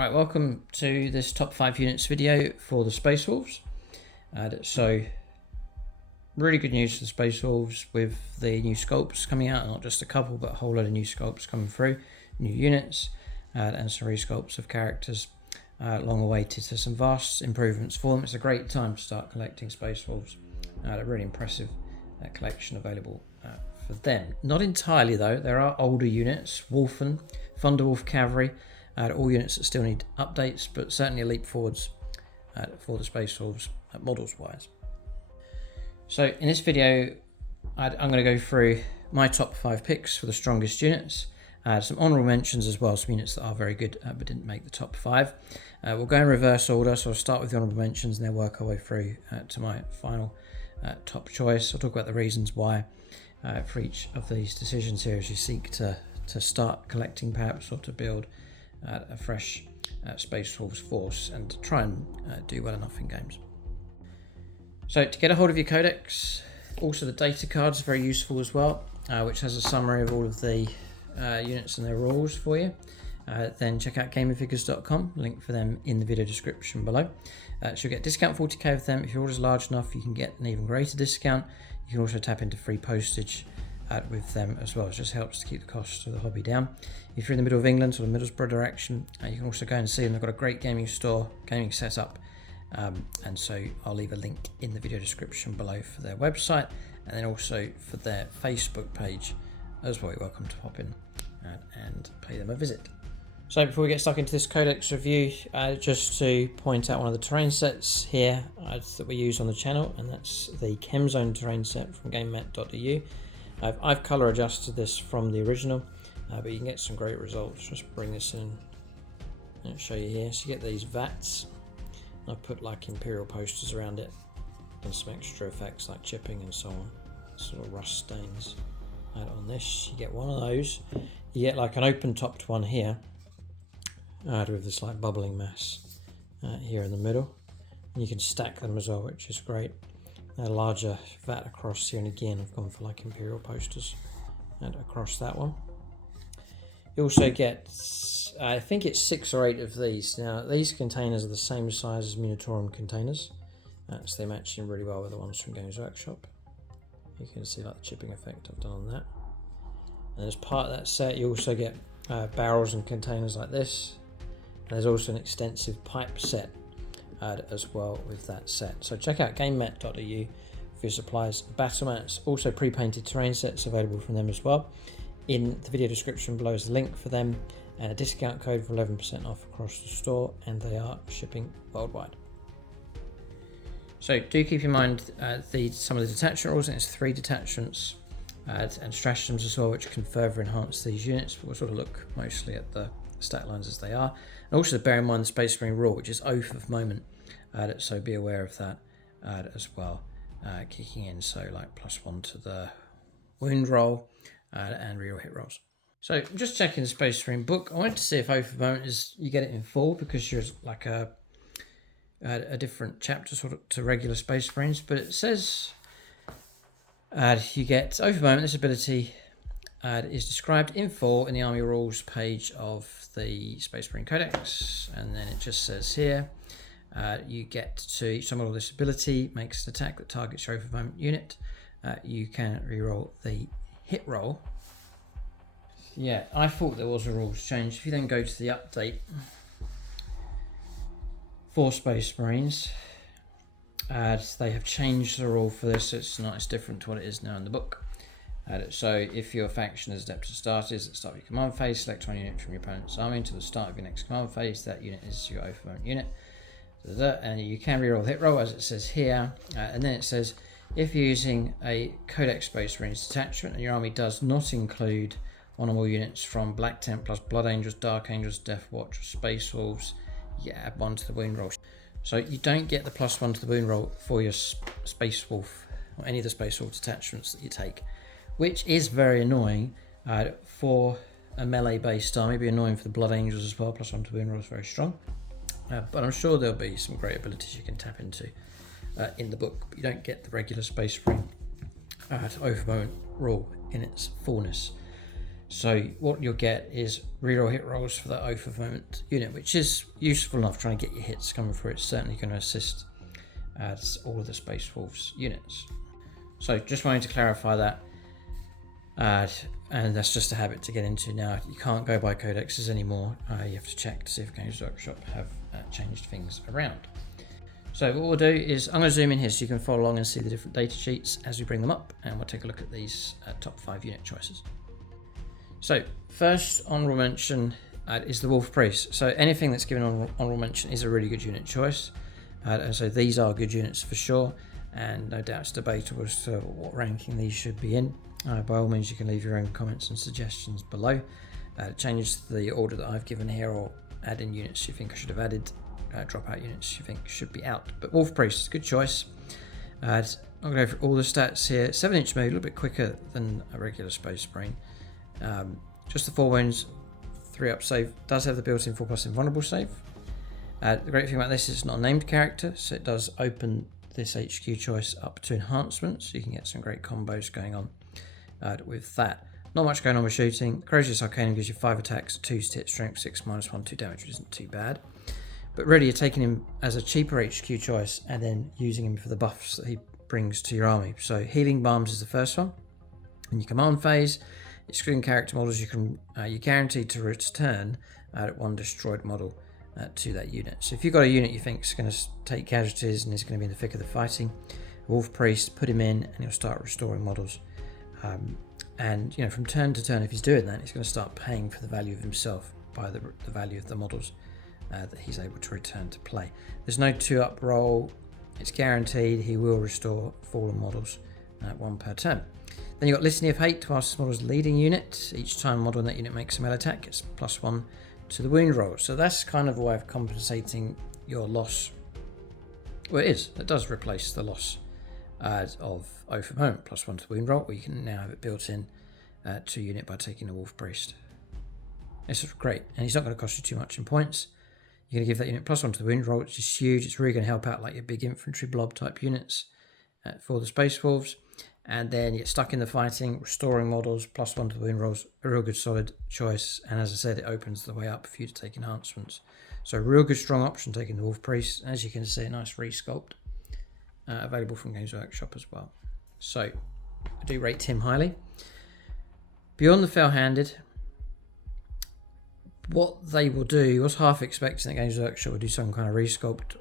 Right, welcome to this top 5 units video for the Space Wolves. So, really good news for the Space Wolves with the new sculpts coming out, not just a couple, but a whole lot of new sculpts coming through, new units, and some re-sculpts of characters long awaited. So some vast improvements for them. It's a great time to start collecting Space Wolves. A really impressive collection available for them. Not entirely though, there are older units, Wolfen, Thunderwolf Cavalry, all units that still need updates, but certainly a leap forwards for the Space Wolves models wise. So in this video, I'm going to go through my top 5 picks for the strongest units. Some honourable mentions as well, some units that are very good but didn't make the top 5. We'll go in reverse order, so I'll start with the honourable mentions and then work our way through to my final top choice. I'll talk about the reasons why for each of these decisions here as you seek to start collecting perhaps, or to build a fresh Space Wolves force and to try and do well enough in games. So to get a hold of your Codex, also the data cards are very useful as well, which has a summary of all of the units and their rules for you. Then check out gamerfigures.com, link for them in the video description below. So you'll get discount 40k with them. If your order's large enough, you can get an even greater discount. You can also tap into free postage with them as well. It just helps to keep the cost of the hobby down. If you're in the middle of England, sort of Middlesbrough direction, you can also go and see them. They've got a great gaming store, gaming setup, and so I'll leave a link in the video description below for their website, and then also for their Facebook page as well. You're welcome to pop in and pay them a visit. So before we get stuck into this Codex review, just to point out one of the terrain sets here that we use on the channel, and that's the Chem-Zone terrain set from GameMat.eu. I've colour adjusted this from the original, but you can get some great results. Just bring this in and show you here. So you get these vats. I've put like imperial posters around it and some extra effects like chipping and so on. Sort of rust stains on this. You get one of those. You get like an open topped one here with this like bubbling mass here in the middle. And you can stack them as well, which is great. A larger vat across here, and again I've gone for like imperial posters and across that one. You also get, I think it's 6 or 8 of these. Now these containers are the same size as Minotaurum containers, so they match in really well with the ones from Games Workshop. You can see like the chipping effect I've done on that. And as part of that set you also get barrels and containers like this, and there's also an extensive pipe set as well with that set. So check out GameMat.eu for your supplies. Battle mats, also pre-painted terrain sets available from them as well. In the video description below is a link for them and a discount code for 11% off across the store, and they are shipping worldwide. So do keep in mind some of the detachment rules, and it's 3 detachments and stratagems as well, which can further enhance these units, but we'll sort of look mostly at the stat lines as they are. And also bear in mind the Space Marine rule, which is Oath of Moment, so be aware of that as well, kicking in, so like +1 to the wound roll and real hit rolls. So I'm just checking the Space Marine book. I wanted to see if Oath of Moment is, you get it in full, because you're like a different chapter sort of to regular Space Marines, but it says you get Oath of Moment. This ability is described in full in the Army Rules page of the Space Marine Codex, and then it just says here you get to, each time all this ability makes an attack that targets your Oath of Moment unit, you can reroll the hit roll. Yeah, I thought there was a rules change. If you then go to the update for Space Marines, they have changed the rule for this. It's different to what it is now in the book. So if your faction is Adeptus Astartes at the start of your command phase, select one unit from your opponent's army until the start of your next command phase. That unit is your Oath of Moment unit. And you can reroll hit roll as it says here. And then it says, if you're using a Codex Space Marines detachment and your army does not include one or more units from Black Templars, Blood Angels, Dark Angels, Death Watch, or Space Wolves, you add 1 to the wound roll. So you don't get the +1 to the wound roll for your Space Wolf or any of the Space Wolf detachments that you take, which is very annoying for a melee-based army. It'd be annoying for the Blood Angels as well. +1 to the wound roll is very strong, but I'm sure there'll be some great abilities you can tap into in the book. But you don't get the regular Space Marine Oath of Moment rule in its fullness. So what you'll get is reroll hit rolls for that oath of moment unit, which is useful enough trying to get your hits coming through. It's certainly going to assist all of the Space Wolves units. So just wanting to clarify that. And that's just a habit to get into now. You can't go by codexes anymore. You have to check to see if Games Workshop have changed things around. So what we'll do is I'm going to zoom in here so you can follow along and see the different data sheets as we bring them up, and we'll take a look at these top 5 unit choices. So first honorable mention is the Wolf Priest. So anything that's given honorable mention is a really good unit choice. And so these are good units for sure, and no doubt it's debatable as to what ranking these should be in. By all means, you can leave your own comments and suggestions below. Change the order that I've given here, or add in units you think I should have added, drop out units you think should be out. But Wolf Priest is a good choice. I'm going to go through all the stats here. 7-inch move, a little bit quicker than a regular Space Marine. Just the 4 wounds, 3 up save. Does have the built-in 4+ invulnerable save. The great thing about this is it's not a named character, so it does open this HQ choice up to enhancements. So you can get some great combos going on with that. Not much going on with shooting. Corrosive Arcanum gives you 5 attacks, 2 hit strength, 6 -1, 2 damage, which isn't too bad. But really, you're taking him as a cheaper HQ choice and then using him for the buffs that he brings to your army. So Healing Balms is the first one. In your command phase, excluding character models, you're guaranteed to return 1 destroyed model to that unit. So if you've got a unit you think is going to take casualties and is going to be in the thick of the fighting, Wolf Priest, put him in and he'll start restoring models. And you know, from turn to turn, if he's doing that, he's going to start paying for the value of himself by the value of the models that he's able to return to play. There's no 2-up roll. It's guaranteed he will restore fallen models 1 per turn. Then you've got Litany of Hate whilst this model's leading unit. Each time a model in that unit makes a melee attack, it's +1 to the wound roll. So that's kind of a way of compensating your loss. Well, it is. It does replace the loss of Oath of Moment, +1 to the wound roll, or you can now have it built in to unit by taking the Wolf Priest. It's great, and he's not going to cost you too much in points. You're going to give that unit +1 to the wound roll, which is huge. It's really going to help out like your big infantry blob type units for the Space Wolves. And then you get stuck in the fighting, restoring models, +1 to the wound rolls, a real good solid choice. And as I said, it opens the way up for you to take enhancements. So a real good strong option taking the Wolf Priest. As you can see, a nice resculpt available from Games Workshop as well. So I do rate him highly. Beyond the Fell-Handed, what they will do, I was half expecting that Games Workshop will do some kind of resculpt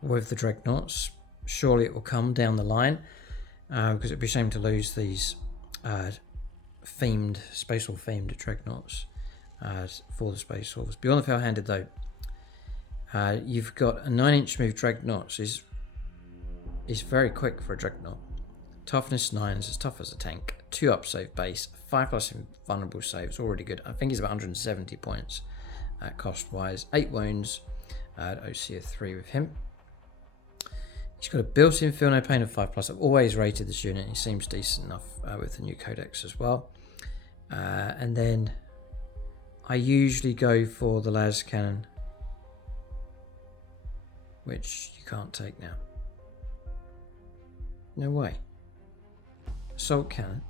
with the Dreadnoughts. Surely it will come down the line. Because it'd be a shame to lose these Space Wolf themed Dreadnoughts for the Space Wolves. Beyond the Fell-Handed though, you've got a 9-inch move Dreadnought. So he's very quick for a Dreadnought. Toughness 9 is as tough as a tank. 2-up save base, 5+ invulnerable saves, already good. I think he's about 170 points cost wise. 8 wounds, OC of 3 with him. He's got a built-in Feel No Pain of 5+. I've always rated this unit. He seems decent enough with the new Codex as well. And then I usually go for the las cannon, which you can't take now. No way. Assault cannon.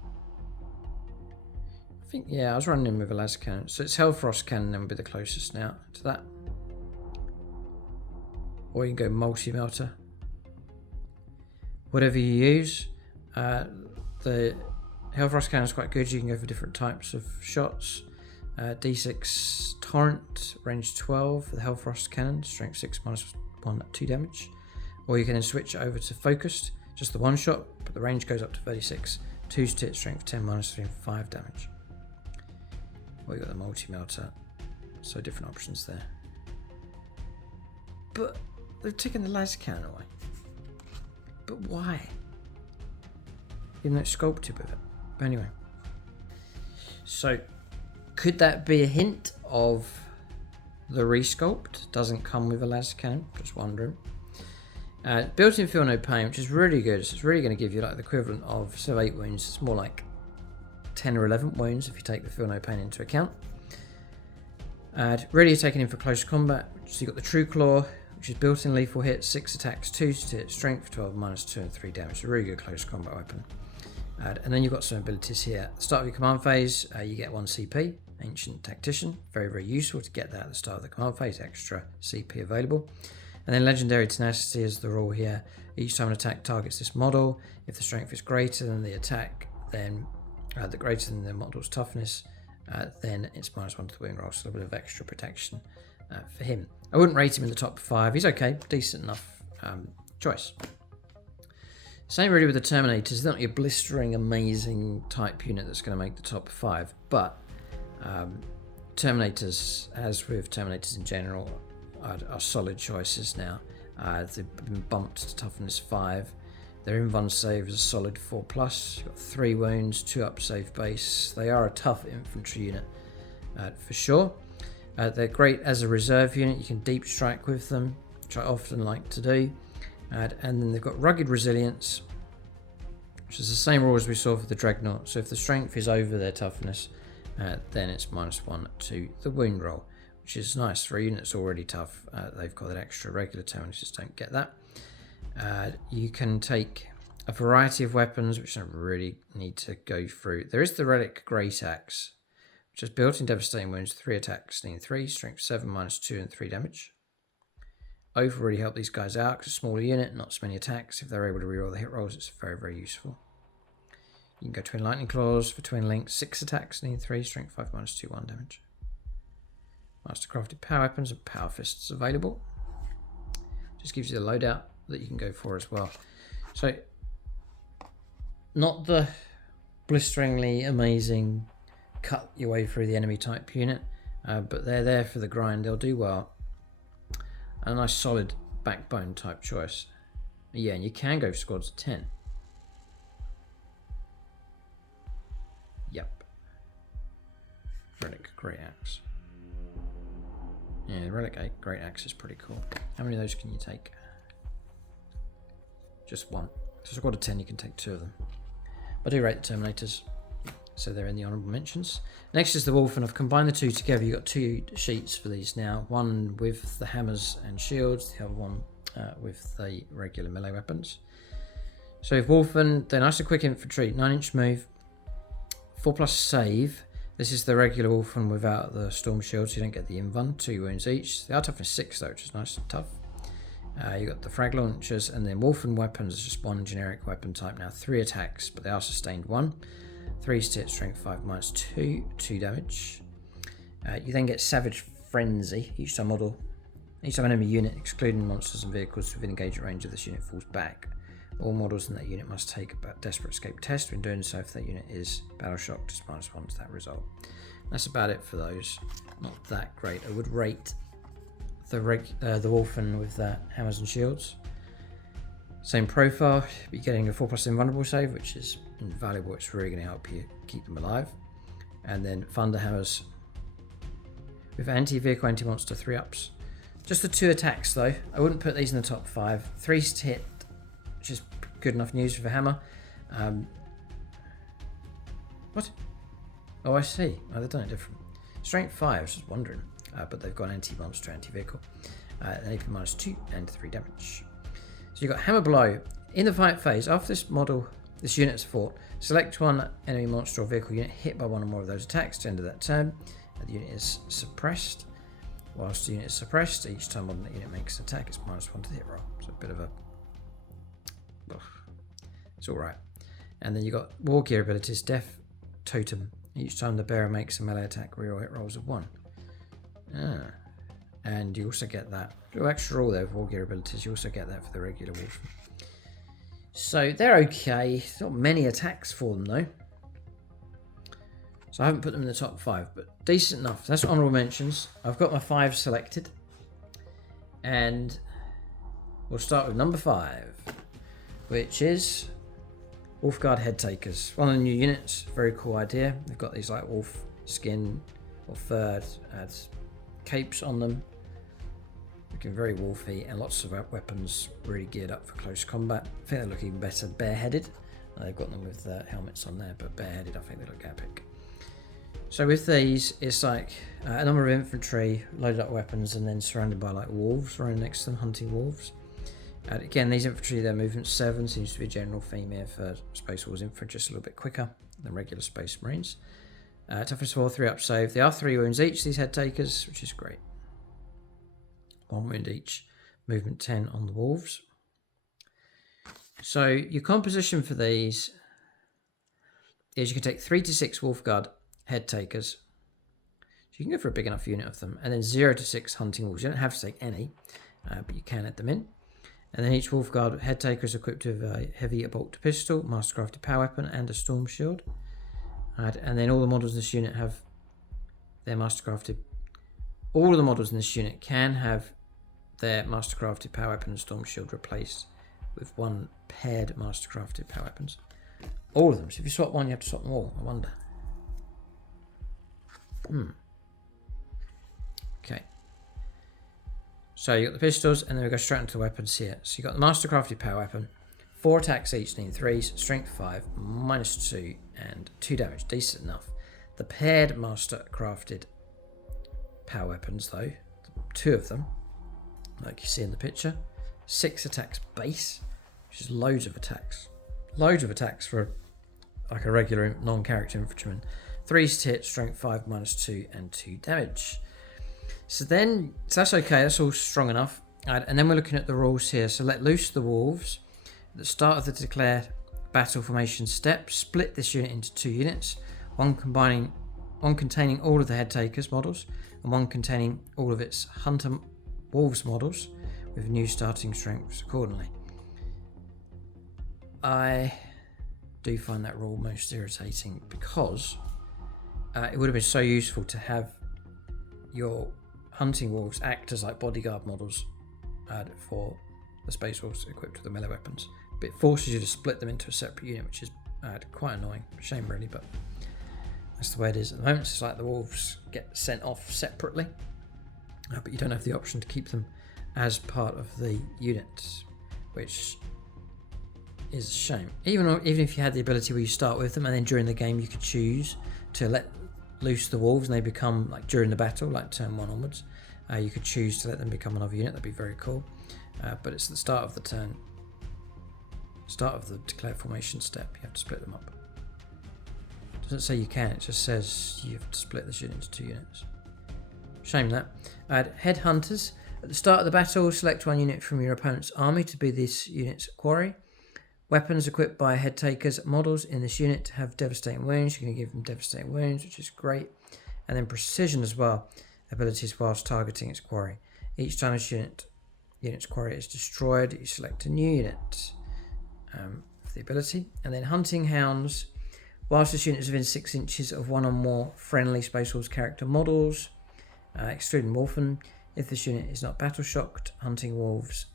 I think, yeah, I was running in with a las cannon. So it's Hellfrost cannon then would be the closest now to that. Or you can go multi-melter. Whatever you use. The Hellfrost cannon is quite good. You can go for different types of shots. D6 Torrent, range 12 for the Hellfrost cannon, strength 6 -1, 2 damage. Or you can then switch it over to Focused, just the one shot, but the range goes up to 36. 2 hit strength 10 -3 and 5 damage. Or you got the multi-melter. So different options there. But they've taken the las cannon away. But why? Even though it's sculpted with it. But anyway. So, could that be a hint of the resculpt? Doesn't come with a las cannon. Just wondering. Built-in Feel No Pain, which is really good. So it's really going to give you like the equivalent of, instead of 8 wounds, it's more like 10 or 11 wounds if you take the Feel No Pain into account. Really you're taking him for close combat. So you've got the True Claw, which is built-in lethal hit, 6 attacks, 2 hit strength, 12 -2 and 3 damage. A really good close combat weapon. And then you've got some abilities here. At the start of your command phase, you get 1 CP, Ancient Tactician. Very, very useful to get that at the start of the command phase, extra CP available. And then Legendary Tenacity is the rule here. Each time an attack targets this model, if the strength is greater than the attack, then greater than the model's toughness, then it's -1 to the wound roll, so a little bit of extra protection for him. I wouldn't rate him in the top 5. He's okay, decent enough choice. Same really with the Terminators. They're not your blistering, amazing type unit that's going to make the top 5, but Terminators, as with Terminators in general, are solid choices now. They've been bumped to toughness 5. Their invuln save is a solid 4+. You've got 3 wounds, 2 up save base. They are a tough infantry unit for sure. They're great as a reserve unit. You can deep strike with them, which I often like to do. And then they've got rugged resilience, which is the same rule as we saw for the Dreadnought. So if the strength is over their toughness, then it's -1 to the wound roll, which is nice for a unit that's already tough. They've got that extra. Regular Terminators don't get that. You can take a variety of weapons, which I don't really need to go through. There is the Relic Great Axe, which has built-in devastating wounds, 3 attacks, sneaking 3, strength 7, -2 and 3 damage. Over really help these guys out because it's a smaller unit, not so many attacks. If they're able to reroll the hit rolls, it's very, very useful. You can go Twin Lightning Claws for Twin Link, 6 attacks, sneaking 3, strength 5, -2, 1 damage. Mastercrafted power weapons and power fists available. Just gives you the loadout that you can go for as well. So, not the blisteringly amazing cut your way through the enemy type unit, but they're there for the grind. They'll do well. A nice solid backbone type choice. Yeah, and you can go for squads of 10. Yep. Relic Great Axe. Yeah, Relic Great Axe is pretty cool. How many of those can you take? Just 1. So squad of 10, you can take 2 of them. But I do rate the Terminators, so they're in the honourable mentions. Next is the Wolf, and I've combined the 2 together. You've got 2 sheets for these now. One with the hammers and shields, the other one with the regular melee weapons. So with Wolfen, they're nice and quick infantry, 9-inch move, 4+ save. This is the regular Wolfen without the storm shield, so you don't get the invuln, 2 wounds each. They are toughness 6 though, which is nice and tough. You got the frag launchers, and then Wolfen weapons is just 1 generic weapon type now, 3 attacks, but they are sustained 1. 3 hit, strength 5, -2, 2 damage. You then get Savage Frenzy. Each time an enemy unit, excluding monsters and vehicles within engagement range of this unit, falls back. All models in that unit must take a Desperate Escape test. When doing so, if that unit is battle shocked, it's -1 to that result. That's about it for those. Not that great. I would rate the Wolfen with hammers and shields. Same profile, but you're getting a 4+ invulnerable save, which is invaluable. It's really going to help you keep them alive. And then Thunder Hammers with anti-vehicle, anti-monster 3-ups. Just the 2 attacks though. I wouldn't put these in the top 5. 3 hit, which is good enough news for the hammer. What? Oh, I see. Oh, they've done it different. Strength 5, I was just wondering. But they've got anti-monster, anti-vehicle. And AP -2 and 3 damage. So you've got Hammer Blow. In the fight phase, after this unit is fought, select 1 enemy monster or vehicle unit hit by 1 or more of those attacks to end of that turn. The unit is suppressed. Whilst the unit is suppressed, each time one unit makes an attack, it's -1 to the hit roll. So a bit of a... It's alright. And then you've got War Gear abilities, Death Totem. Each time the bearer makes a melee attack, reroll hit rolls of 1. And you also get that. Little extra rule there with War Gear abilities, you also get that for the regular Wolf. So they're okay. There's not many attacks for them though. So I haven't put them in the top 5, but decent enough. That's honourable mentions. I've got my 5 selected. And we'll start with number 5, which is Wolfguard Headtakers. One of the new units, very cool idea. They've got these like wolf skin or fur, adds capes on them. Looking very wolfy, and lots of weapons really geared up for close combat. I think they look even better bareheaded. They've got them with helmets on there, but bareheaded I think they look epic. So with these, it's like a number of infantry, loaded up weapons, and then surrounded by like wolves running next to them, hunting wolves. And again, these infantry, their movement 7 seems to be a general theme here for Space Wars infantry, just a little bit quicker than regular Space Marines. Toughness 4, 3 up save. They are 3 wounds each, these Headtakers, which is great. 1 wound each. Movement 10 on the Wolves. So your composition for these is you can take 3 to 6 Wolfguard Headtakers. So you can go for a big enough unit of them. And then 0 to 6 Hunting Wolves. You don't have to take any, but you can add them in. And then each Wolfguard Headtaker is equipped with a heavy bolt pistol, mastercrafted power weapon, and a storm shield. And then all the models in this unit have their mastercrafted. All of the models in this unit can have their mastercrafted power weapon and storm shield replaced with one paired mastercrafted power weapons. All of them. So if you swap one, you have to swap them all. I wonder. Okay. So you got the pistols, and then we go straight into the weapons here. So you got the mastercrafted power weapon, 4 attacks each, need 3s, strength 5, -2, and 2 damage. Decent enough. The paired mastercrafted power weapons, though, 2 of them, like you see in the picture, 6 attacks base, which is loads of attacks. Loads of attacks for like a regular non-character infantryman. 3s to hit, strength 5, -2, and 2 damage. So that's okay, that's all strong enough. And then we're looking at the rules here. So let loose the Wolves. At the start of the declare battle formation step, split this unit into 2 units. One containing all of the Headtakers models, and one containing all of its Hunter Wolves models, with new starting strengths accordingly. I do find that rule most irritating because it would have been so useful to have your Hunting Wolves act as like bodyguard models for the Space Wolves equipped with the melee weapons. But it forces you to split them into a separate unit, which is quite annoying. Shame really, but that's the way it is at the moment. It's like the Wolves get sent off separately, but you don't have the option to keep them as part of the unit, which is a shame. Even if you had the ability where you start with them and then during the game you could choose to let loose the Wolves and they become, like during the battle, like turn 1 onwards, you could choose to let them become another unit. That'd be very cool. But it's the start of the turn, start of the declare formation step, you have to split them up. It doesn't say you can, it just says you have to split this unit into 2 units. Shame that. Headhunters. At the start of the battle, select 1 unit from your opponent's army to be this unit's quarry. Weapons equipped by Headtakers models in this unit have devastating wounds. You're going to give them devastating wounds, which is great. And then precision as well. Abilities whilst targeting its quarry. Each time this unit's quarry is destroyed, you select a new unit for the ability. And then hunting hounds. Whilst this unit is within 6 inches of 1 or more friendly Space Wolves character models, excluding Wolfen, if this unit is not battle shocked, hunting wolves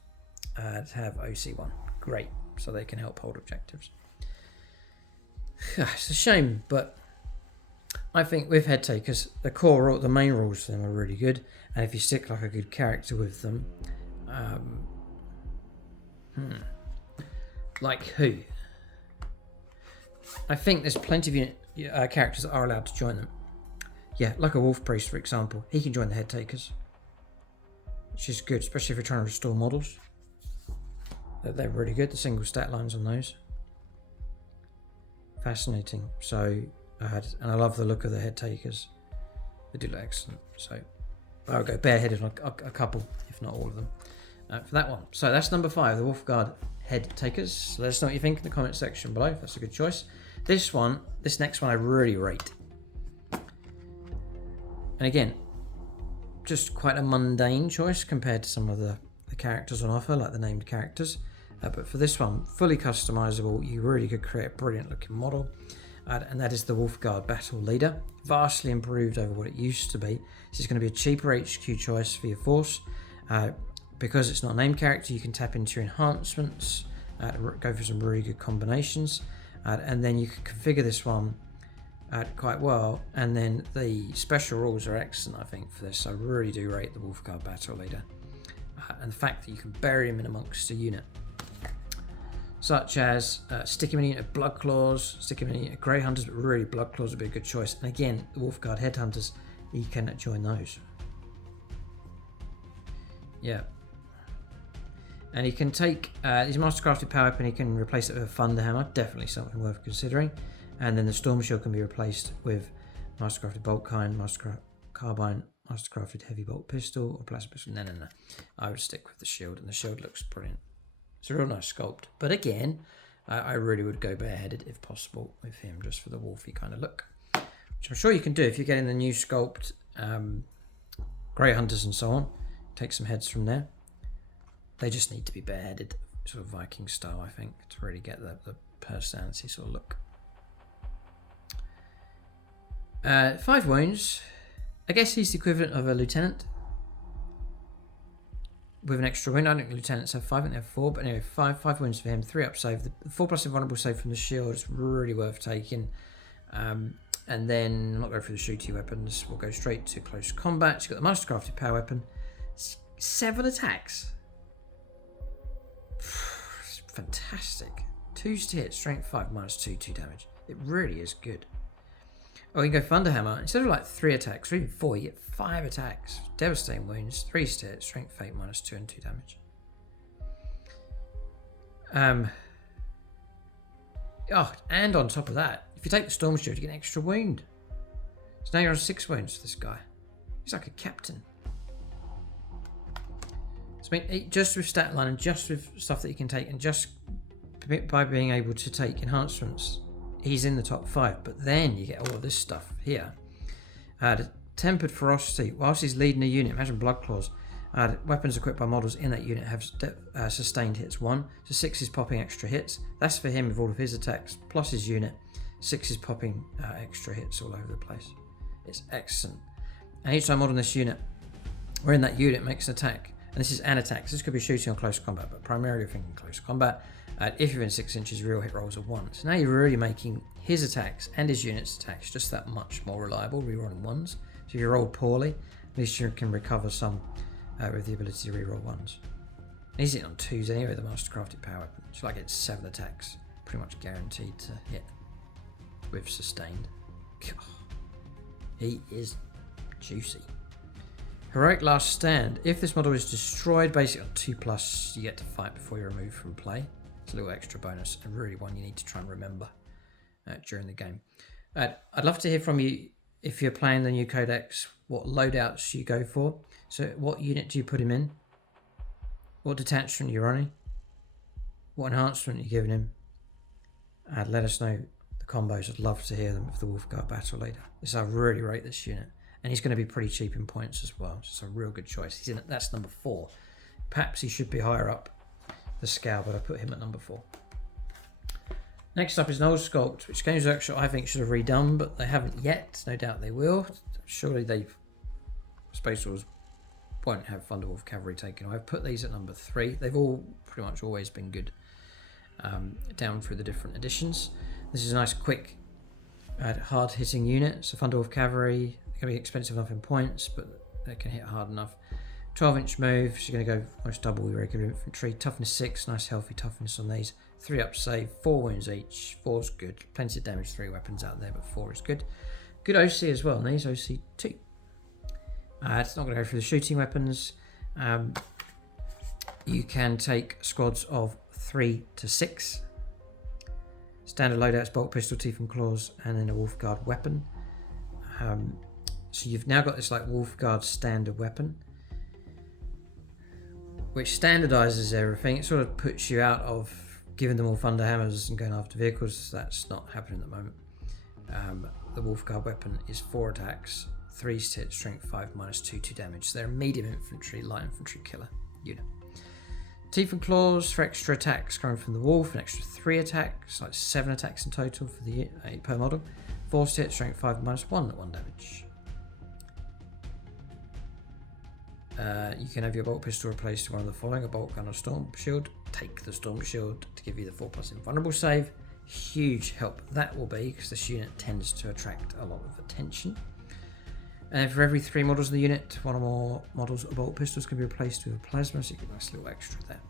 have OC1. Great. So they can help hold objectives. It's a shame, but I think with Headtakers, the main rules for them are really good, and if you stick like a good character with them, like who? I think there's plenty of unit characters that are allowed to join them. Yeah, like a Wolf Priest, for example, he can join the Headtakers, which is good, especially if you're trying to restore models. They're really good, the single stat lines on those. Fascinating. So, and I love the look of the Headtakers. They do look excellent. So, I'll go bareheaded on a couple, if not all of them, for that one. So that's number 5, the Wolfguard Headtakers. So let us know what you think in the comment section below. That's a good choice. This next one I really rate. And again, just quite a mundane choice compared to some of the characters on offer, like the named characters. But for this one, fully customizable, you really could create a brilliant looking model. And that is the Wolfguard Battle Leader. Vastly improved over what it used to be. This is going to be a cheaper HQ choice for your force. Because it's not a named character, you can tap into your enhancements, go for some really good combinations. And then you can configure this one quite well. And then the special rules are excellent, I think, for this. I really do rate the Wolfguard Battle Leader. And the fact that you can bury him in amongst a unit. Such as stick him in a unit of Blood Claws, stick him in a unit of Grey Hunters, but really Blood Claws would be a good choice. And again, the Wolfguard Headhunters, you can join those. Yeah. And he can take his mastercrafted power weapon, he can replace it with a thunder hammer, definitely something worth considering. And then the storm shield can be replaced with mastercrafted bolt kind, master carbine, mastercrafted heavy bolt pistol, or plasma pistol. No. I would stick with the shield, and the shield looks brilliant. It's a real nice sculpt. But again, I really would go bareheaded if possible with him, just for the wolfy kind of look. Which I'm sure you can do if you're getting the new sculpt, Grey Hunters and so on. Take some heads from there. They just need to be bareheaded, sort of Viking style, I think, to really get the personality sort of look. 5 wounds. I guess he's the equivalent of a lieutenant with an extra wound. I don't think lieutenants have 5, I think they have 4, but anyway, 5 wounds for him, 3 up save. The 4+ invulnerable save from the shield is really worth taking. And then, I'm not going through the shooty weapons, we'll go straight to close combat. He's got the mastercrafted power weapon, 7 attacks. Fantastic. 2 to hit, strength 5, -2 damage. It really is good. Oh, you can go Thunderhammer. Instead of like 3 attacks, or even 4, you get 5 attacks. Devastating wounds, 3 to hit, strength 8, -2 and 2 damage. Oh, and on top of that, if you take the Storm Shield, you get an extra wound. So now you're on 6 wounds for this guy. He's like a captain. So I mean, just with stat line and just with stuff that you can take, and just by being able to take enhancements, he's in the top 5. But then you get all of this stuff here. Tempered ferocity. Whilst he's leading a unit, imagine blood claws. Weapons equipped by models in that unit have sustained hits 1. So 6 is popping extra hits. That's for him with all of his attacks plus his unit. 6 is popping extra hits all over the place. It's excellent. And each time model in this unit, or in that unit, makes an attack. And this is an attack. So this could be shooting or close combat, but primarily we're thinking close combat. If you're in 6 inches, real hit rolls are 1. So now you're really making his attacks and his unit's attacks just that much more reliable, rerolling 1s. So if you roll poorly, at least you can recover some with the ability to reroll 1s. And he's hitting on 2s anyway, the mastercrafted power weapon. So like it's 7 attacks, pretty much guaranteed to hit with sustained. He is juicy. Heroic Last Stand. If this model is destroyed, basically on 2+, you get to fight before you're removed from play. It's a little extra bonus, and really one you need to try and remember during the game. I'd love to hear from you if you're playing the new Codex, what loadouts you go for. So what unit do you put him in? What detachment you're running? What enhancement you're giving him? Let us know the combos. I'd love to hear them for the Wolfguard Battle Leader. I really rate this unit. And he's going to be pretty cheap in points as well. So it's a real good choice. He's in. That's number 4. Perhaps he should be higher up the scale, but I put him at number 4. Next up is an old sculpt, which Games Workshop I think should have redone, but they haven't yet. No doubt they will. Surely Space Wars won't have Thunderwolf Cavalry taken away. I've put these at number 3. They've all pretty much always been good down through the different editions. This is a nice, quick, hard-hitting unit. So Thunderwolf Cavalry, they're going to be expensive enough in points, but they can hit hard enough. 12-inch move, so you're going to go almost double your regular infantry. Toughness 6, nice healthy toughness on these. 3 up save, 4 wounds each. 4's good. Plenty of damage, 3 weapons out there, but 4 is good. Good OC as well, and these OC 2. It's not going to go through the shooting weapons. You can take squads of 3 to 6. Standard loadouts, bolt pistol, teeth and claws, and then a Wolfguard weapon. So you've now got this like Wolfguard standard weapon, which standardizes everything. It sort of puts you out of giving them all thunder hammers and going after vehicles. That's not happening at the moment. The Wolfguard weapon is 4 attacks, 3 hit, strength 5, -2 damage. So they're a medium infantry, light infantry killer unit. Teeth and claws for extra attacks coming from the wolf, an extra 3 attacks, like 7 attacks in total for the per model. 4 hit, strength 5, -1 at 1 damage. You can have your bolt pistol replaced with one of the following: a bolt gun or storm shield. Take the storm shield to give you the 4+ invulnerable save. Huge help that will be, because this unit tends to attract a lot of attention. And for every 3 models in the unit, 1 or more models of bolt pistols can be replaced with a plasma, so you get a nice little extra there.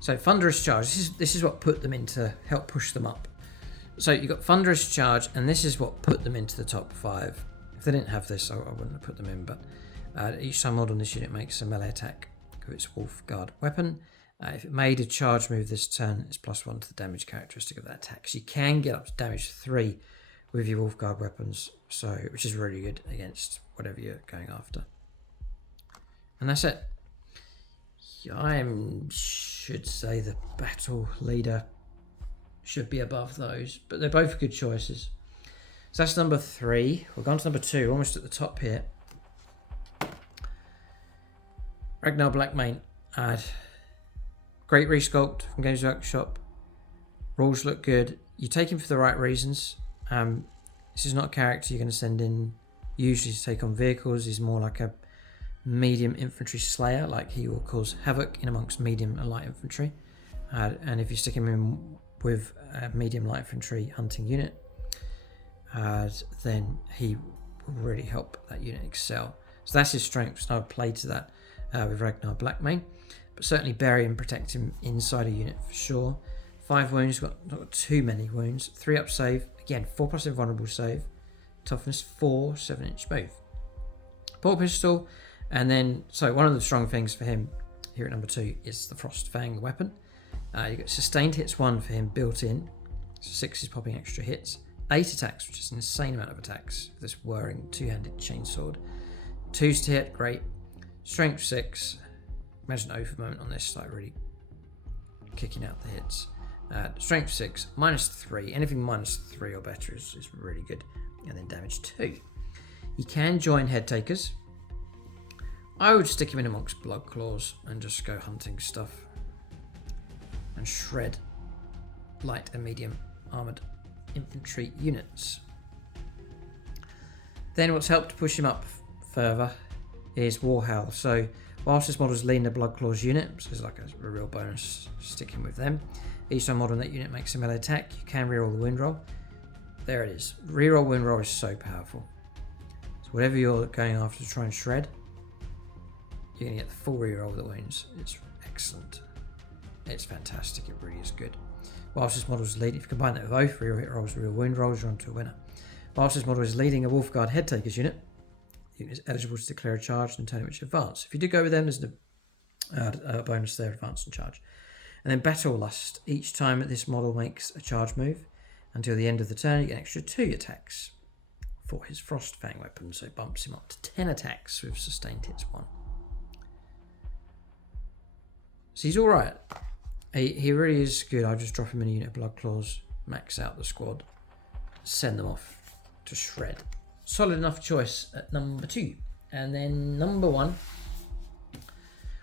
So Thunderous Charge, this is what put them in to help push them up. So you've got Thunderous Charge, and this is what put them into the top 5. If they didn't have this, I wouldn't have put them in, but each time model in this unit makes a melee attack with its Wolfguard weapon. If it made a charge move this turn, it's +1 to the damage characteristic of that attack. So you can get up to damage 3 with your Wolfguard weapons, which is really good against whatever you're going after. And that's it. I should say the battle leader should be above those, but they're both good choices. So that's number 3. We're going to number 2, almost at the top here. Ragnar Blackmane. Great resculpt from Games Workshop. Rules look good. You take him for the right reasons. This is not a character you're going to send in usually to take on vehicles. He's more like a medium infantry slayer, like he will cause havoc in amongst medium and light infantry. And if you stick him in with a medium light infantry hunting unit, then he will really help that unit excel. So that's his strength. So I would play to that with Ragnar Blackmane. But certainly bury and protect him inside a unit for sure. 5 wounds, not got too many wounds. 3 up save, again 4+ invulnerable save. Toughness 4, 7-inch move. Port pistol, and then one of the strong things for him here at number 2 is the Frost Fang weapon. You get sustained hits 1 for him built in, so 6 is popping extra hits. 8 attacks, which is an insane amount of attacks. This whirring 2-handed chainsword. 2s to hit, great. Strength 6. Imagine an over moment on this, like really kicking out the hits. Strength 6, -3. Anything -3 or better is really good. And then damage 2. You can join Headtakers. I would stick him in amongst Blood Claws and just go hunting stuff. And shred light and medium armoured infantry units. Then what's helped push him up further is Warhowl. So whilst this model is leading the Blood Claws unit, so it's like a real bonus sticking with them. Each time model in that unit makes a melee attack, you can reroll the wound roll. There it is. Reroll wound roll is so powerful. So whatever you're going after to try and shred, you're going to get the full reroll of the wounds. It's excellent. It's fantastic. It really is good. Whilst this model is leading, if you combine that with both real hit rolls, real wound rolls, you're onto a winner. Whilst this model is leading a Wolfguard Headtakers unit, the unit is eligible to declare a charge and turn in which advance. If you do go with them, there's a bonus there, advance and charge. And then Battle Lust. Each time that this model makes a charge move, until the end of the turn, you get an extra 2 attacks for his Frost Fang weapon, so it bumps him up to 10 attacks with sustained hits 1. So he's alright. He really is good. I'll just drop him in a unit of Blood Claws, max out the squad, send them off to shred. Solid enough choice at number 2. And then number 1,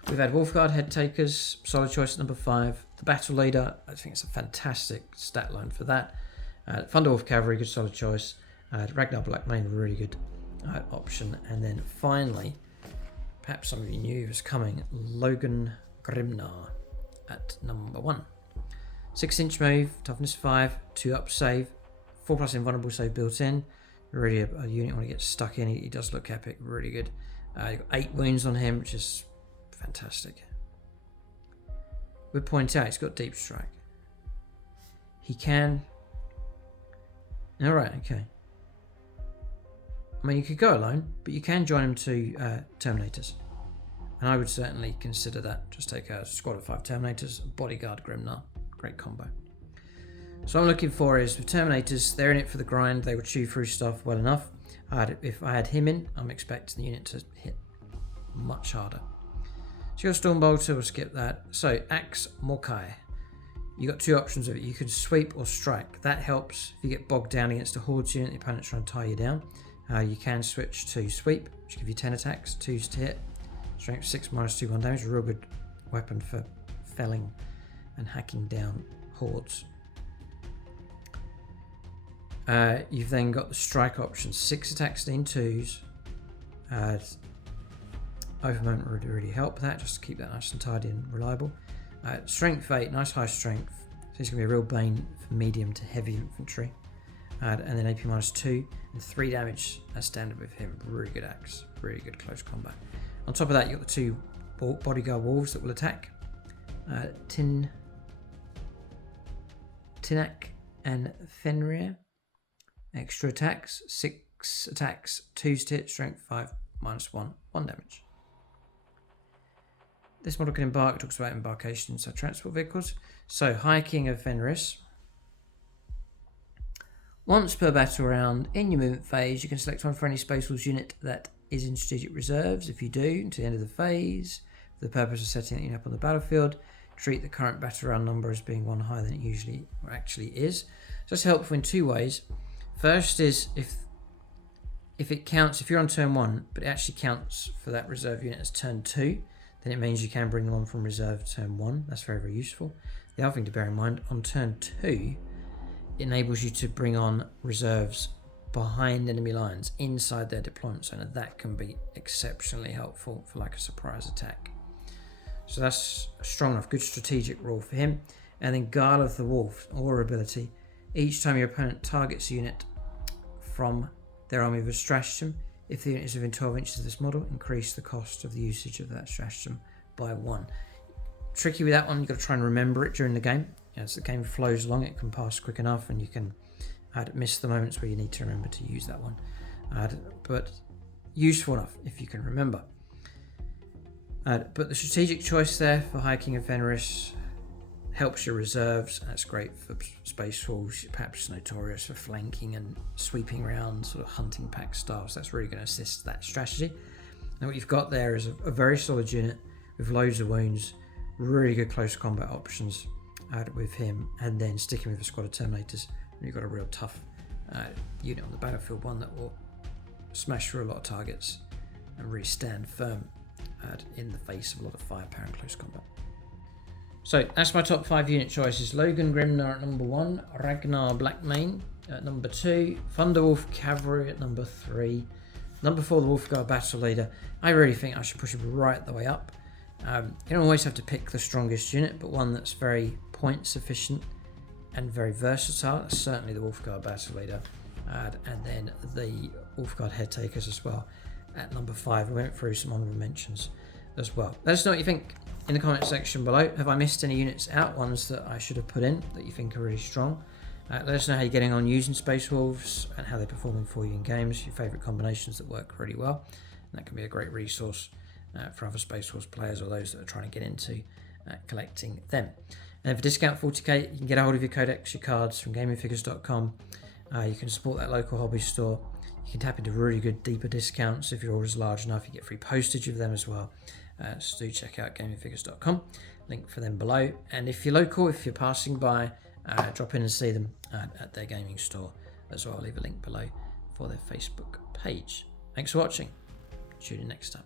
we've had Wolfguard Headtakers, solid choice at number 5. The Battle Leader, I think it's a fantastic stat line for that. Thunderwolf Cavalry, good solid choice. Ragnar Blackmane, really good option. And then finally, perhaps some of you knew was coming, Logan Grimnar at number 1. 6-inch move, toughness 5, 2 up save, 4+ invulnerable save built in. Really a unit when he gets stuck in, he does look epic, really good. You've got 8 wounds on him, which is fantastic. Would point out he's got deep strike. He can. Alright, okay. I mean, you could go alone, but you can join him to Terminators. And I would certainly consider that. Just take a squad of 5 Terminators, bodyguard Grimnar. Great combo. So what I'm looking for is with Terminators, they're in it for the grind. They will chew through stuff well enough. If I had him in, I'm expecting the unit to hit much harder. So your Stormbolter, we'll skip that. So Axe Morkai. You got 2 options of it. You can sweep or strike. That helps if you get bogged down against a Hordes unit, the opponent's trying to tie you down. You can switch to sweep, which gives you 10 attacks, 2s to hit. Strength 6 -2, 1 damage. A real good weapon for felling and hacking down Hordes. You've then got the strike option, 6 attacks in 2s. Overmoment would really help that, just to keep that nice and tidy and reliable. Strength 8, nice high strength. So he's going to be a real bane for medium to heavy infantry. And then AP -2 and 3 damage as standard with him. Really good axe, really good close combat. On top of that, you've got the 2 bodyguard wolves that will attack. Tinak and Fenrir. Extra attacks, 6 attacks, 2s to hit, strength 5, -1, 1 damage. this model can embark. It talks about embarkation inside transport vehicles. So, High King of Fenris. Once per battle round, in your movement phase, you can select one for any Space Wolves unit that is in strategic reserves. If you do, until the end of the phase, for the purpose of setting that unit up on the battlefield, treat the current battle round number as being one higher than it usually or actually is. So that's helpful in two ways. First is if it counts, if you're on turn 1, but it actually counts for that reserve unit as turn 2, then it means you can bring them on from reserve turn 1. That's very, very useful. The other thing to bear in mind, on turn 2, it enables you to bring on reserves behind enemy lines inside their deployment zone, and that can be exceptionally helpful for like a surprise attack. So that's a strong enough, good strategic rule for him. And then Guile of the Wolf, aura ability. Each time your opponent targets a unit from their army with a stratagem, if the unit is within 12 inches of this model, increase the cost of the usage of that stratagem by 1. Tricky with that one, you've got to try and remember it during the game. As the game flows along, it can pass quick enough and you can miss the moments where you need to remember to use that one. But useful enough if you can remember. But the strategic choice there for High King of Fenris helps your reserves. That's great for Space Wolves, perhaps notorious for flanking and sweeping around, sort of hunting pack style. So that's really going to assist that strategy. Now what you've got there is a very solid unit with loads of wounds, really good close combat options with him, and then sticking with a squad of Terminators. And you've got a real tough unit on the battlefield, one that will smash through a lot of targets and really stand firm in the face of a lot of firepower and close combat. So that's my top 5 unit choices. Logan Grimnar at number 1, Ragnar Blackmane at number 2, Thunderwolf Cavalry at number 3, number 4 the Wolfguard Battle Leader. I really think I should push him right the way up. You don't always have to pick the strongest unit, but one that's very point efficient and very versatile. That's certainly the Wolfguard Battle Leader, and then the Wolfguard Headtakers as well at number 5. We went through some honorable mentions as well. Let us know what you think in the comment section below. Have I missed any units out, ones that I should have put in that you think are really strong? Let us know how you're getting on using Space Wolves and how they're performing for you in games, your favourite combinations that work really well. And that can be a great resource for other Space Wolves players or those that are trying to get into collecting them. And for discount 40k, you can get a hold of your Codex, your cards from gamingfigures.com. You can support that local hobby store. You can tap into really good, deeper discounts. If your order's large enough, you get free postage of them as well. So do check out gamingfigures.com. Link for them below. And if you're local, if you're passing by, drop in and see them at their gaming store as well. I'll leave a link below for their Facebook page. Thanks for watching. Tune in next time.